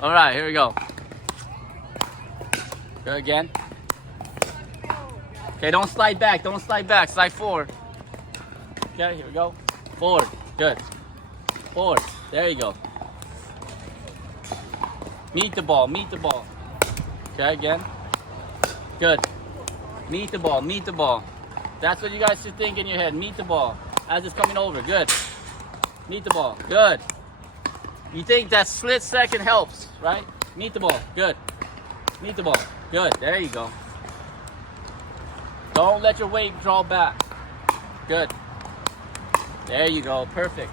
All right, here we go. Go again. Okay, don't slide back. Don't slide back. Slide forward. Okay, here we go. Forward. Good. Forward. There you go. Meet the ball. Meet the ball. Okay, again. Good. Meet the ball. Meet the ball. That's what you guys should think in your head. Meet the ball as it's coming over. Good. Meet the ball. Good. You think that split second helps, right? Meet the ball. Good. Meet the ball. Good. There you go. Don't let your weight draw back. Good. There you go. Perfect.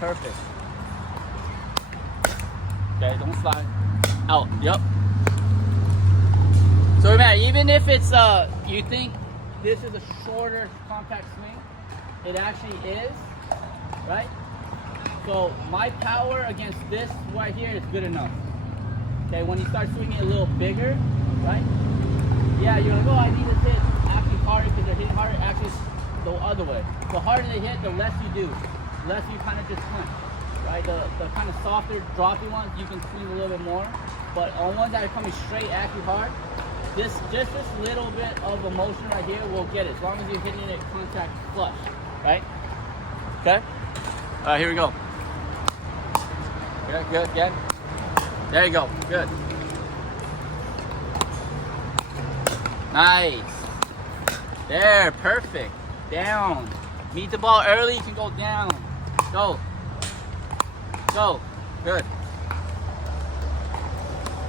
Perfect. Okay, don't slide. Out. Yep. So remember, even if it's you think this is a shorter contact swing, it actually is, right? So my power against this right here is good enough. Okay, when you start swinging a little bigger, right? Yeah, you're like, oh, I need to hit actually harder because they're hitting harder. Actually, it's the other way. The harder they hit, the less you do. The less you kind of just punch, right? The kind of softer, droppy ones, you can swing a little bit more. But on ones that are coming straight at you hard, just this little bit of emotion right here will get it. As long as you're hitting it contact flush, right? Okay? All right, here we go. Good, good, again. There you go, good. Nice. There, perfect. Down. Meet the ball early, you can go down. Go. Go. Good.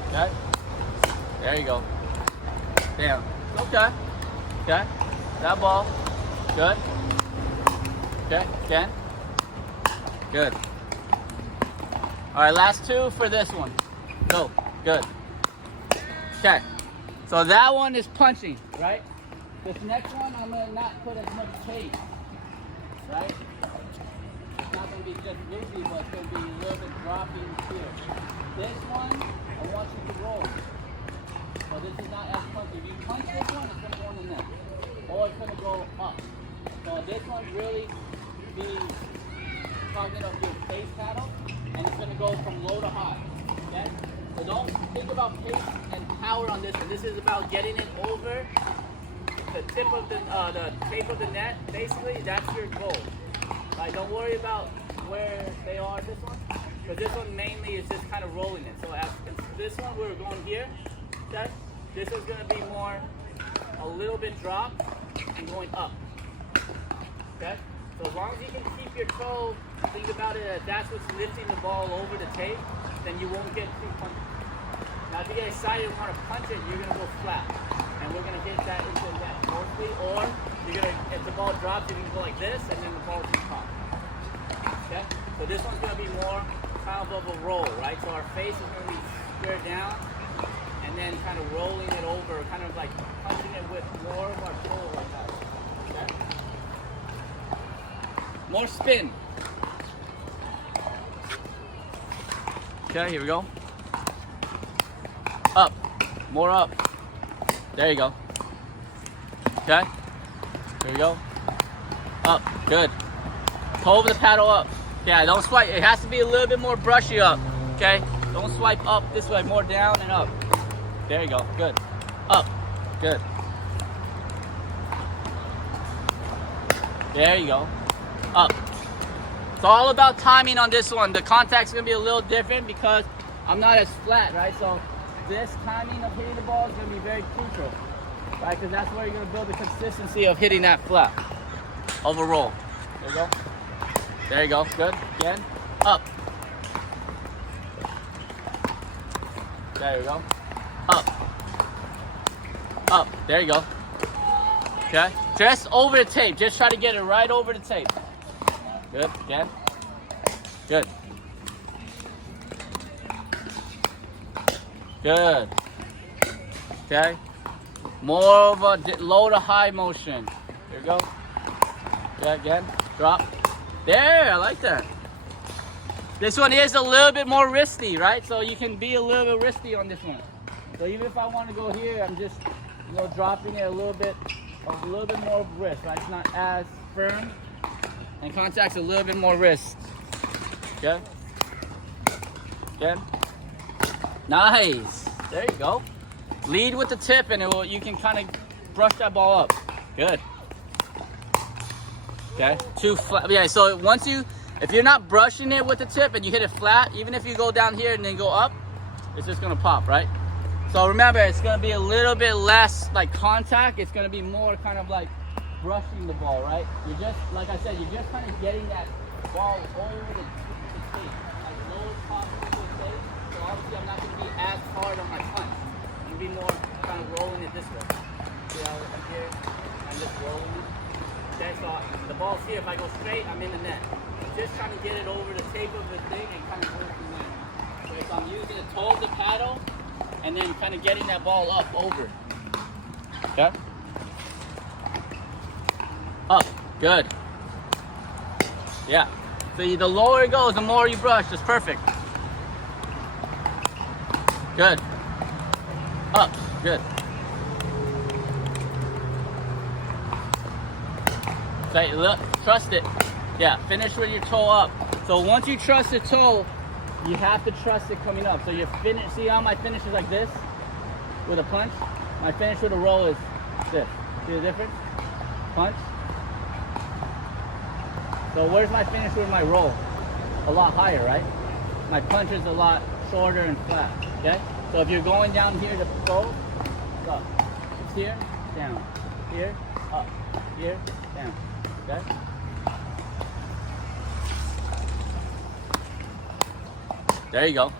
Okay. There you go. Down. Okay. Okay. That ball. Good. Okay, again. Good. All right, last two for this one. Go. Good. Okay. So that one is punching, right? This next one, I'm going to not put as much tape, right? It's not going to be just loopy, but it's going to be a little bit dropping here. This one, I want you to roll. So this is not as punchy. If you punch this one, it's going to go in the net. Or it's going to go up. So this one really be talking of your pace paddle, and it's going to go from low to high. Okay? So don't think about pace and power on this one. This is about getting it over the tip of the tape of the net. Basically, that's your goal. Right? Don't worry about where they are this one, because this one mainly is just kind of rolling it. So as this one, we're going here. Okay? This is going to be more a little bit drop and going up. Okay? So as long as you can keep your toe, think about it as that's what's lifting the ball over the tape, then you won't get too punchy. Now if you get excited and want to punch it, you're going to go flat. And we're going to hit that into the net mostly, or you're going to, if the ball drops, you can go like this, and then the ball can pop. Okay? So this one's going to be more kind of a roll, right? So our face is going to be squared down, and then kind of rolling it over, kind of like punching it with more of our toe like that. Okay? More spin. Okay, here we go. Up. More up. There you go. Okay. Here we go. Up. Good. Toe the paddle up. Yeah, don't swipe. It has to be a little bit more brushy up. Okay? Don't swipe up this way. More down and up. There you go. Good. Up. Good. There you go. Up. It's all about timing on this one. The contact's going to be a little different because I'm not as flat, right? So this timing of hitting the ball is going to be very crucial, right? Because that's where you're going to build the consistency of hitting that flat of a roll. There you go. There you go. Good. Again. Up. There you go. Up. Up. There you go. Okay. Just over the tape. Just try to get it right over the tape. Good. Again. Good. Good. Okay. More of a low to high motion. There you go. Yeah, again. Drop. There. I like that. This one is a little bit more wristy, right? So you can be a little bit wristy on this one. So even if I want to go here, I'm just, dropping it a little bit more wrist, right? It's not as firm. And contact's a little bit more wrist. Okay? Again. Nice. There you go. Lead with the tip and you can kind of brush that ball up. Good. Okay. Too flat. Yeah, so if you're not brushing it with the tip and you hit it flat, even if you go down here and then go up, it's just gonna pop, right? So remember, it's gonna be a little bit less like contact. It's gonna be more kind of like brushing the ball, right? You're just, like I said, you're just kind of getting that ball over the tape, as low as possible to the tape. So obviously I'm not gonna be as hard on my punch. I'm gonna be more kind of rolling it this way. See how I'm here? I'm just rolling it. Okay, so the ball's here. If I go straight, I'm in the net. I'm just trying to get it over the tape of the thing and kind of work from there. Okay, so I'm using the toe of the paddle and then kind of getting that ball up over. Okay? Up. Good. Yeah. So the lower it goes, the more you brush. That's perfect. Good. Up. Good. Say, look, trust it. Yeah, finish with your toe up. So once you trust the toe, you have to trust it coming up. So you finish, see how my finish is like this with a punch? My finish with a roll is this. See the difference? Punch. So where's my finish with my roll? A lot higher, right? My punch is a lot shorter and flat, okay? So if you're going down here to go, it's up. It's here, down. Here, up. Here, down. Okay? There you go.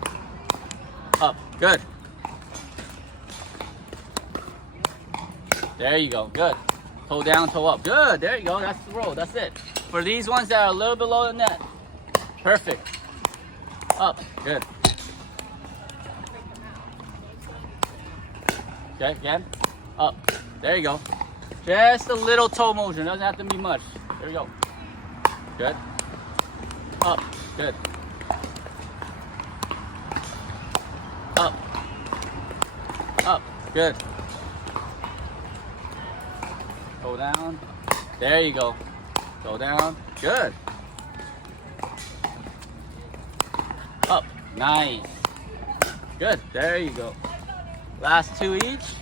Up. Good. There you go. Good. Toe down, toe up. Good. There you go. That's the roll. That's it. For these ones that are a little below the net. Perfect. Up. Good. Okay. Again. Up. There you go. Just a little toe motion. Doesn't have to be much. There you go. Good. Up. Good. Up. Up. Good. Go down. There you go. Go down. Good. Up. Nice. Good. There you go. Last two each.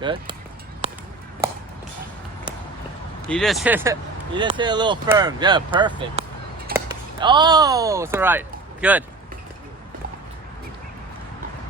Good. You just hit a little firm. Yeah, perfect. Oh, it's all right. Good.